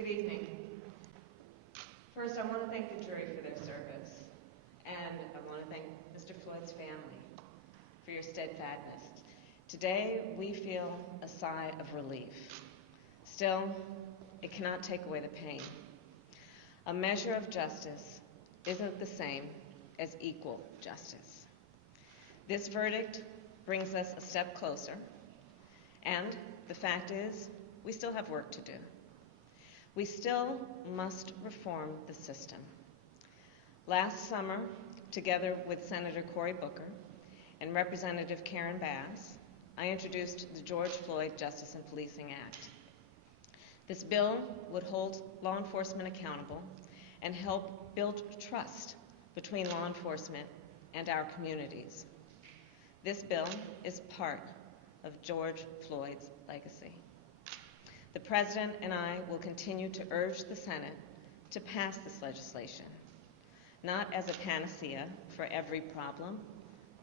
Good evening. First, I want to thank the jury for their service, and I want to thank Mr. Floyd's family for your steadfastness. Today, we feel a sigh of relief. Still, it cannot take away the pain. A measure of justice isn't the same as equal justice. This verdict brings us a step closer, and the fact is, we still have work to do. We still must reform the system. Last summer, together with Senator Cory Booker and Representative Karen Bass, I introduced the George Floyd Justice and Policing Act. This bill would hold law enforcement accountable and help build trust between law enforcement and our communities. This bill is part of George Floyd's legacy. The President and I will continue to urge the Senate to pass this legislation, not as a panacea for every problem,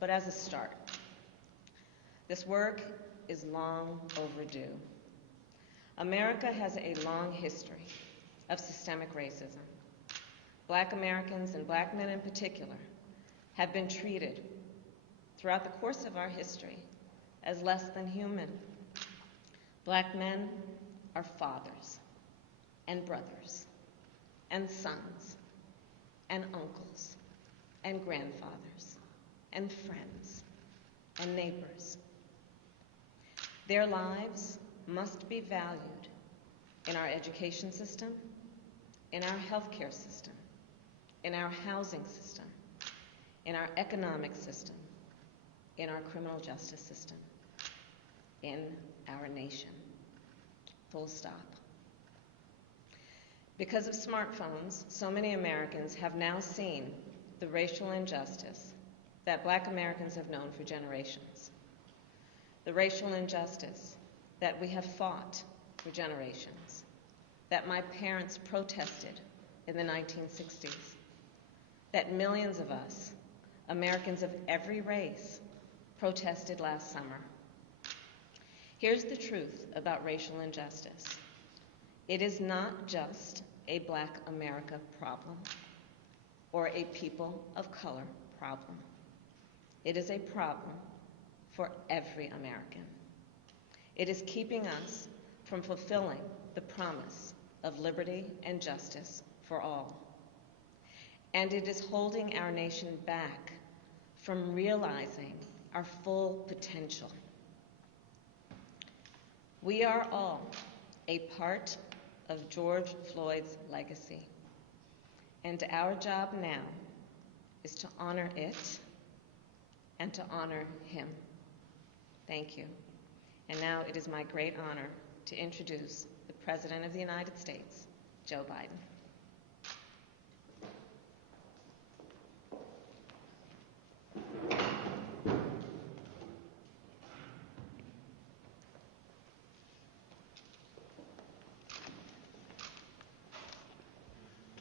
but as a start. This work is long overdue. America has a long history of systemic racism. Black Americans, and Black men in particular, have been treated throughout the course of our history as less than human. Black men are fathers and brothers and sons and uncles and grandfathers and friends and neighbors. Their lives must be valued in our education system, in our healthcare system, in our housing system, in our economic system, in our criminal justice system, in our nation. Full stop. Because of smartphones, so many Americans have now seen the racial injustice that Black Americans have known for generations. The racial injustice that we have fought for generations, that my parents protested in the 1960s, that millions of us, Americans of every race, protested last summer. Here's the truth about racial injustice. It is not just a Black America problem or a people of color problem. It is a problem for every American. It is keeping us from fulfilling the promise of liberty and justice for all. And it is holding our nation back from realizing our full potential. We are all a part of George Floyd's legacy, and our job now is to honor it and to honor him. Thank you. And now it is my great honor to introduce the President of the United States, Joe Biden.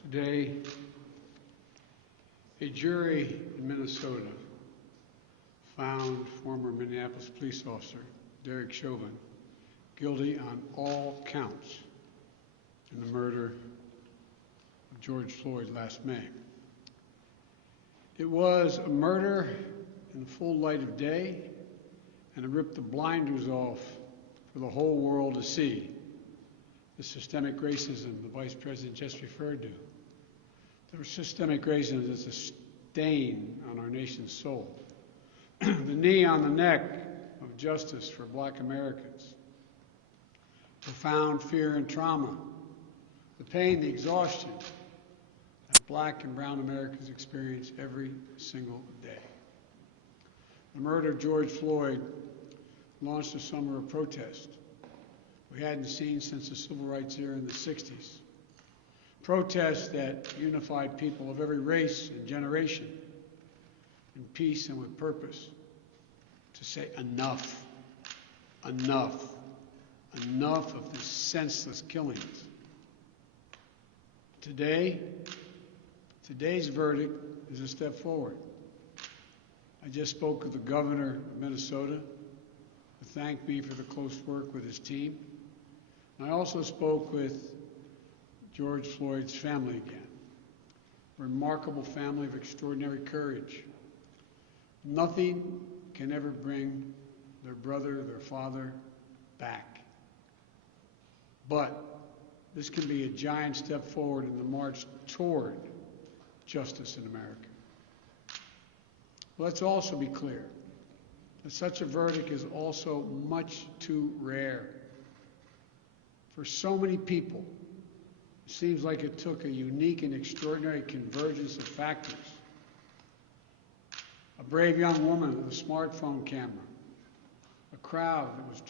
Today, a jury in Minnesota found former Minneapolis police officer Derek Chauvin guilty on all counts in the murder of George Floyd last May. It was a murder in the full light of day, and it ripped the blinders off for the whole world to see the systemic racism the Vice President just referred to. The systemic racism is a stain on our nation's soul. The knee on the neck of justice for Black Americans. Profound fear and trauma. The pain, the exhaustion that Black and brown Americans experience every single day. The murder of George Floyd launched a summer of protest we hadn't seen since the civil rights era in the 60s. Protests that unified people of every race and generation in peace and with purpose to say enough, enough, enough of the senseless killings. Today's verdict is a step forward. I just spoke with the governor of Minnesota, who thanked me for the close work with his team. And I also spoke with George Floyd's family again. A remarkable family of extraordinary courage. Nothing can ever bring their brother, their father, back. But this can be a giant step forward in the march toward justice in America. Let's also be clear that such a verdict is also much too rare. For so many people, it seems like it took a unique and extraordinary convergence of factors. A brave young woman with a smartphone camera, a crowd that was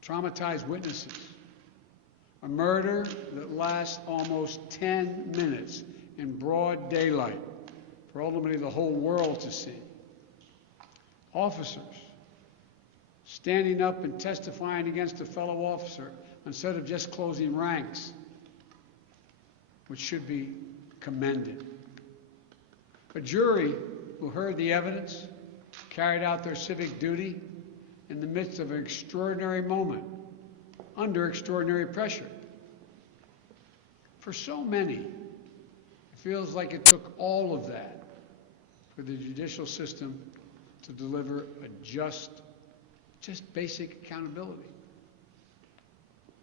traumatized witnesses, a murder that lasts almost 10 minutes in broad daylight for ultimately the whole world to see. Officers standing up and testifying against a fellow officer instead of just closing ranks, which should be commended. A jury who heard the evidence, carried out their civic duty in the midst of an extraordinary moment, under extraordinary pressure. For so many, it feels like it took all of that for the judicial system to deliver a just basic accountability.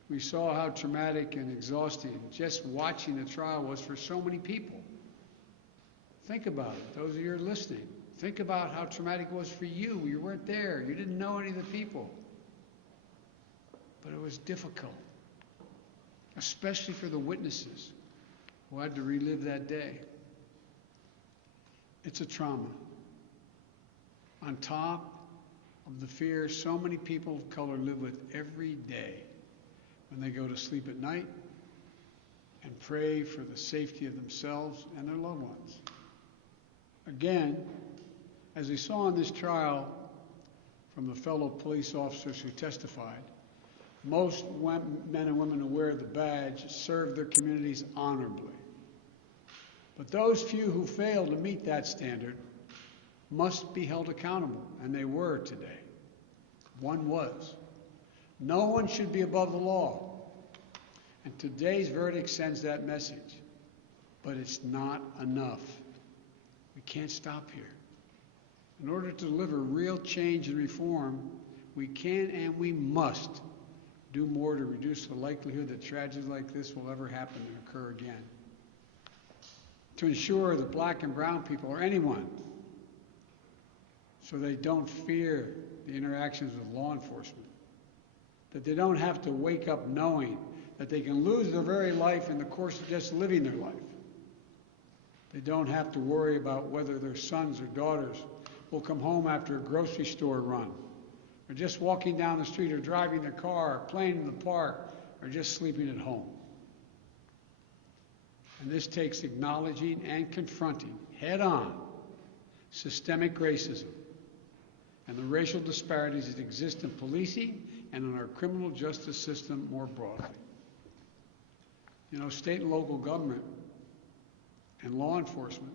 We saw how traumatic and exhausting just watching the trial was for so many people. Think about it, those of you who are listening. Think about how traumatic it was for you. You weren't there. You didn't know any of the people. But it was difficult, especially for the witnesses who had to relive that day. It's a trauma. On top of the fear so many people of color live with every day when they go to sleep at night and pray for the safety of themselves and their loved ones. Again, as we saw in this trial from the fellow police officers who testified, most men and women who wear the badge serve their communities honorably. But those few who fail to meet that standard must be held accountable, and they were today. One was. No one should be above the law. And today's verdict sends that message. But it's not enough. We can't stop here. In order to deliver real change and reform, we can and we must do more to reduce the likelihood that tragedies like this will ever happen and occur again. To ensure that black and brown people, or anyone, so they don't fear the interactions with law enforcement, that they don't have to wake up knowing that they can lose their very life in the course of just living their life. They don't have to worry about whether their sons or daughters will come home after a grocery store run, or just walking down the street, or driving their car, or playing in the park, or just sleeping at home. And this takes acknowledging and confronting head-on systemic racism and the racial disparities that exist in policing and in our criminal justice system more broadly. You know, state and local government and law enforcement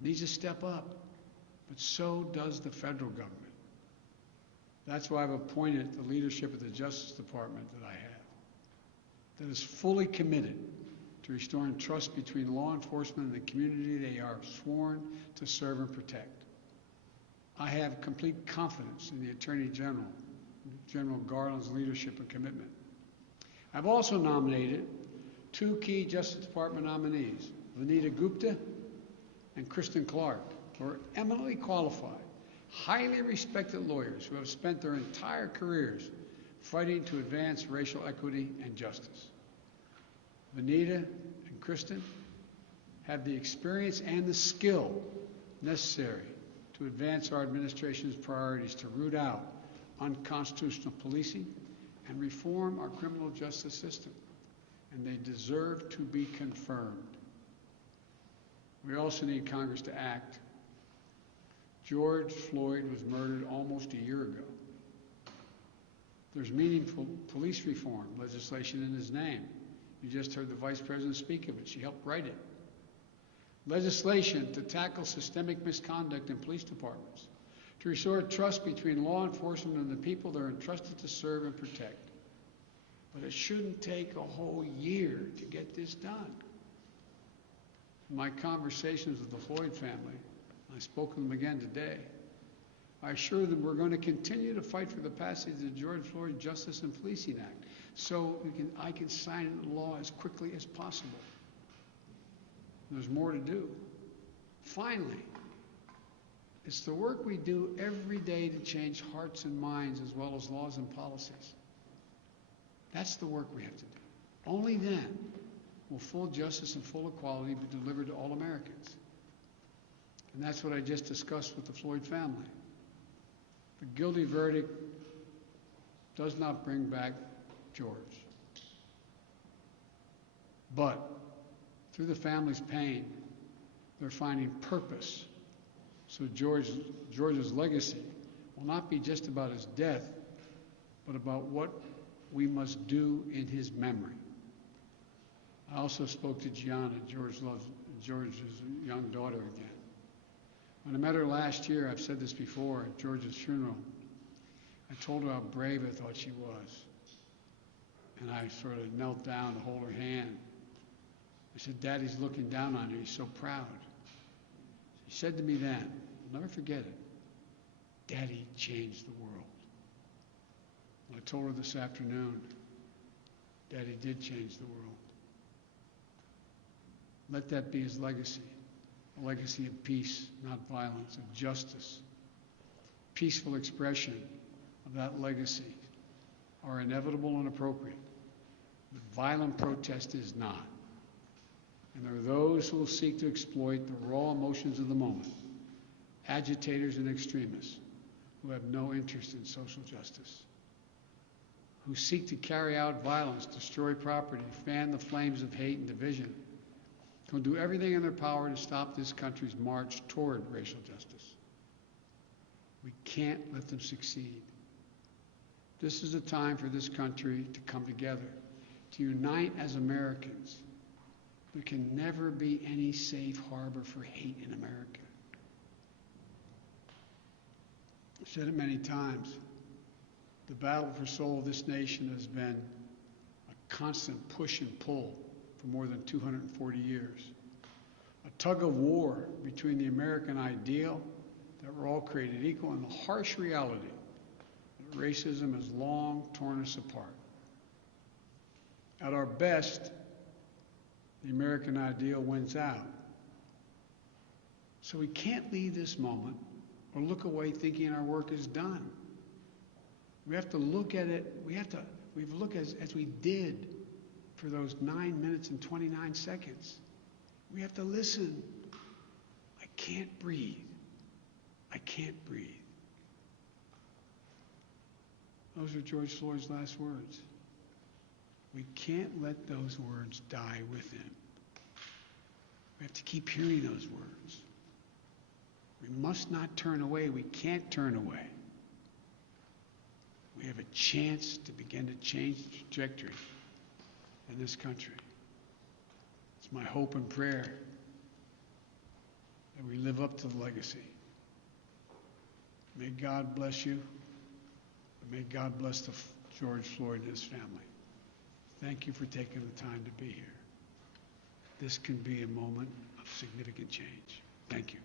needs to step up, but so does the federal government. That's why I've appointed the leadership of the Justice Department that I have, that is fully committed to restoring trust between law enforcement and the community they are sworn to serve and protect. I have complete confidence in the Attorney General, General Garland's leadership and commitment. I've also nominated two key Justice Department nominees, Vanita Gupta and Kristen Clark, who are eminently qualified, highly respected lawyers who have spent their entire careers fighting to advance racial equity and justice. Vanita and Kristen have the experience and the skill necessary to advance our administration's priorities to root out unconstitutional policing and reform our criminal justice system, and they deserve to be confirmed. We also need Congress to act. George Floyd was murdered almost a year ago. There's meaningful police reform legislation in his name. You just heard the Vice President speak of it. She helped write it. Legislation to tackle systemic misconduct in police departments, to restore trust between law enforcement and the people they're entrusted to serve and protect. But it shouldn't take a whole year to get this done. In my conversations with the Floyd family, I spoke to them again today, I assure them we're going to continue to fight for the passage of the George Floyd Justice and Policing Act so I can sign into law as quickly as possible. There's more to do. Finally, it's the work we do every day to change hearts and minds as well as laws and policies. That's the work we have to do. Only then will full justice and full equality be delivered to all Americans. And that's what I just discussed with the Floyd family. The guilty verdict does not bring back George. But through the family's pain, they're finding purpose. So George's legacy will not be just about his death, but about what we must do in his memory. I also spoke to Gianna, George's young daughter, again. When I met her last year, I've said this before, at George's funeral, I told her how brave I thought she was. And I sort of knelt down to hold her hand. I said, Daddy's looking down on you. He's so proud. She said to me then, I'll never forget it, Daddy changed the world. And I told her this afternoon, Daddy did change the world. Let that be his legacy, a legacy of peace, not violence, of justice. Peaceful expression of that legacy are inevitable and appropriate, but violent protest is not. And there are those who will seek to exploit the raw emotions of the moment, agitators and extremists who have no interest in social justice, who seek to carry out violence, destroy property, fan the flames of hate and division, who will do everything in their power to stop this country's march toward racial justice. We can't let them succeed. This is a time for this country to come together, to unite as Americans. There can never be any safe harbor for hate in America. I've said it many times. The battle for soul of this nation has been a constant push and pull for more than 240 years. A tug of war between the American ideal that we're all created equal and the harsh reality that racism has long torn us apart. At our best, the American ideal wins out. So we can't leave this moment or look away thinking our work is done. We have to look at it, we have to look as we did for those 9 minutes and 29 seconds. We have to listen. I can't breathe. I can't breathe. Those are George Floyd's last words. We can't let those words die with him. We have to keep hearing those words. We must not turn away. We can't turn away. We have a chance to begin to change the trajectory in this country. It's my hope and prayer that we live up to the legacy. May God bless you. May God bless George Floyd and his family. Thank you for taking the time to be here. This can be a moment of significant change. Thank you.